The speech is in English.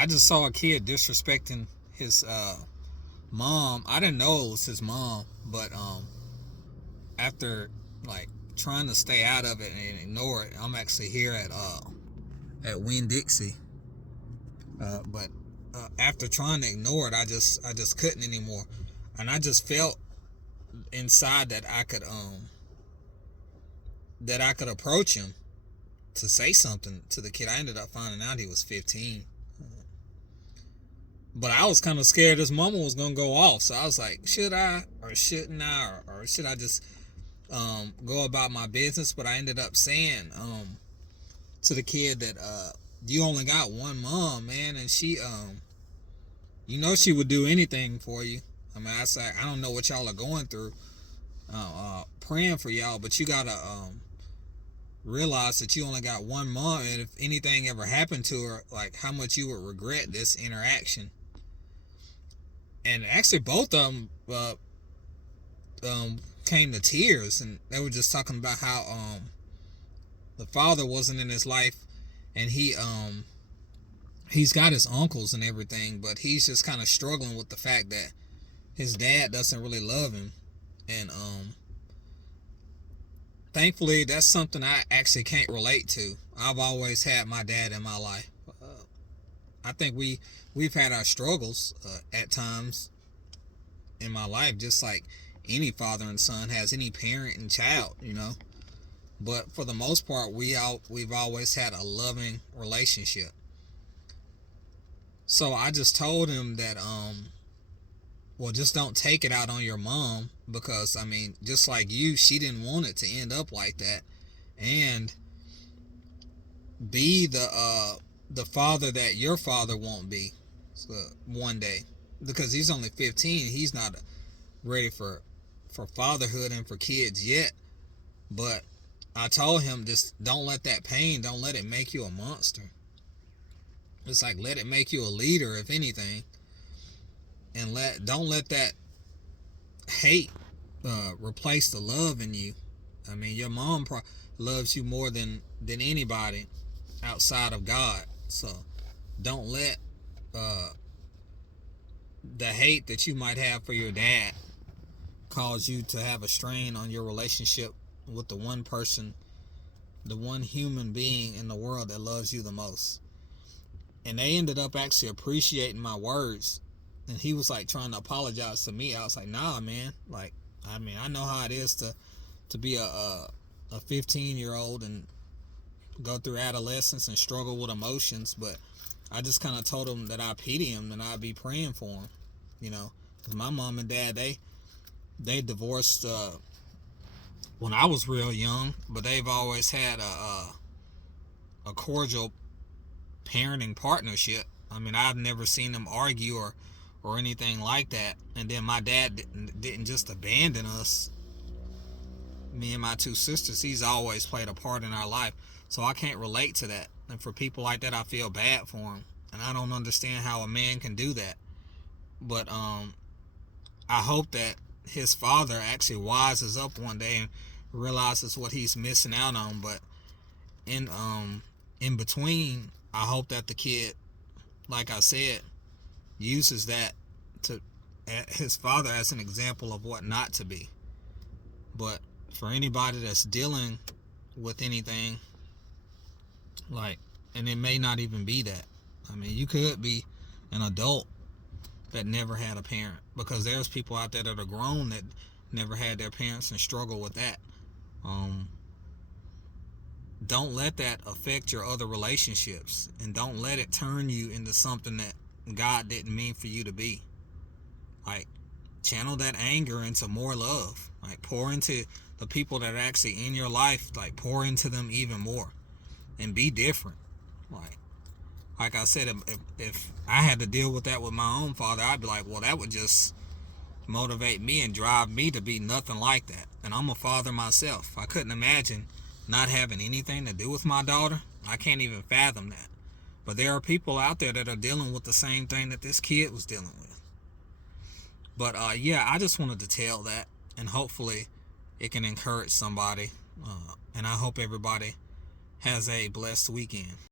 I just saw a kid disrespecting his mom. I didn't know it was his mom, but after like trying to stay out of it and ignore it, I'm actually here at Winn Dixie. But after trying to ignore it, I just couldn't anymore, and I just felt inside that I could approach him to say something to the kid. I ended up finding out he was 15. But I was kind of scared his mama was gonna go off, so I was like, should I or shouldn't I, or should I just go about my business? But I ended up saying to the kid that you only got one mom, man, and she she would do anything for you. I mean, I say I don't know what y'all are going through, praying for y'all, but you gotta realize that you only got one mom, and if anything ever happened to her, like how much you would regret this interaction. And actually, both of them came to tears, and they were just talking about how the father wasn't in his life, and he's got his uncles and everything, but he's just kind of struggling with the fact that his dad doesn't really love him. And thankfully, that's something I actually can't relate to. I've always had my dad in my life. I think we've had our struggles at times in my life, just like any father and son has, any parent and child. But for the most part, we've always had a loving relationship. So I just told him that well, just don't take it out on your mom, because I mean, just like you, she didn't want it to end up like that, and be the father that your father won't be one day, because he's only 15. He's not ready for fatherhood and for kids yet. But I told him, just don't let that pain, don't let it make you a monster. It's like, let it make you a leader, if anything, and don't let that hate replace the love in you. I mean, your mom loves you more than anybody outside of God. So don't let the hate that you might have for your dad cause you to have a strain on your relationship with the one person, the one human being in the world that loves you the most. And they ended up actually appreciating my words. And he was like trying to apologize to me. I was like, nah, man. Like, I mean, I know how it is to be a 15-year-old and go through adolescence and struggle with emotions. But I just kind of told him that I pity him and I'd be praying for him. Because my mom and dad, they divorced when I was real young, but they've always had a cordial parenting partnership. I mean, I've never seen them argue or anything like that. And then my dad didn't just abandon us, me and my two sisters. He's always played a part in our life. So I can't relate to that. And for people like that, I feel bad for them. And I don't understand how a man can do that. But I hope that his father actually wises up one day and realizes what he's missing out on. But in between, I hope that the kid, like I said, uses that to his father as an example of what not to be. But for anybody that's dealing with anything, and it may not even be that. I mean, you could be an adult that never had a parent, because there's people out there that are grown that never had their parents and struggle with that. Don't let that affect your other relationships, and don't let it turn you into something that God didn't mean for you to be. Like, channel that anger into more love. Like, pour into the people that are actually in your life. Like, pour into them even more, and be different. Like I said, if I had to deal with that with my own father, I'd be like, well, that would just motivate me and drive me to be nothing like that. And I'm a father myself. I couldn't imagine not having anything to do with my daughter. I can't even fathom that. But there are people out there that are dealing with the same thing that this kid was dealing with. But yeah, I just wanted to tell that, and hopefully it can encourage somebody. And I hope everybody has a blessed weekend.